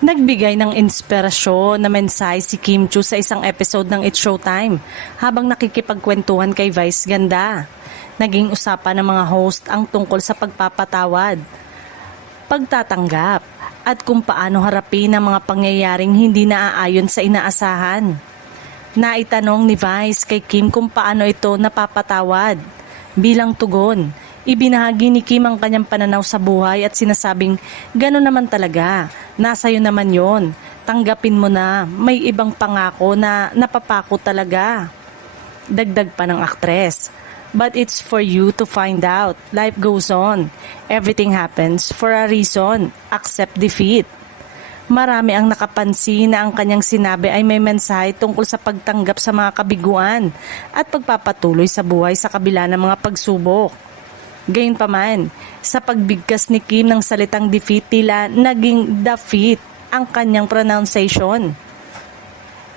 Nagbigay ng inspirasyon na mensahe si Kim Chiu sa isang episode ng It's Showtime habang nakikipagkwentuhan kay Vice Ganda. Naging usapan ng mga host ang tungkol sa pagpapatawad, pagtatanggap, at kung paano harapin ang mga pangyayaring hindi naaayon sa inaasahan. Naitanong ni Vice kay Kim kung paano ito napapatawad. Bilang tugon, ibinahagi ni Kim ang kanyang pananaw sa buhay at sinasabing, "Gano'n naman talaga, nasa iyo naman yon. Tanggapin mo na, may ibang pangako na napapako talaga." Dagdag pa ng aktres, "But it's for you to find out. Life goes on. Everything happens for a reason. Accept defeat." Marami ang nakapansin na ang kanyang sinabi ay may mensahe tungkol sa pagtanggap sa mga kabiguan at pagpapatuloy sa buhay sa kabila ng mga pagsubok. Gayunpaman, sa pagbigkas ni Kim ng salitang defeat, tila naging defeat ang kanyang pronunciation.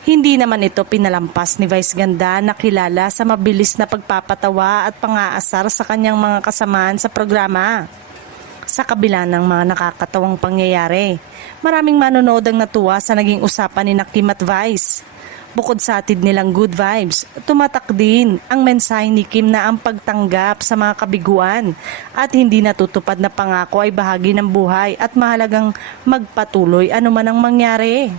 Hindi naman ito pinalampas ni Vice Ganda na kilala sa mabilis na pagpapatawa at pang-aasar sa kanyang mga kasamaan sa programa. Sa kabila ng mga nakakatawang pangyayari, maraming manonood ang natuwa sa naging usapan ni Kim at Vice. Bukod sa atid nilang good vibes, tumatak din ang mensahe ni Kim na ang pagtanggap sa mga kabiguan at hindi natutupad na pangako ay bahagi ng buhay at mahalagang magpatuloy anuman ang mangyari.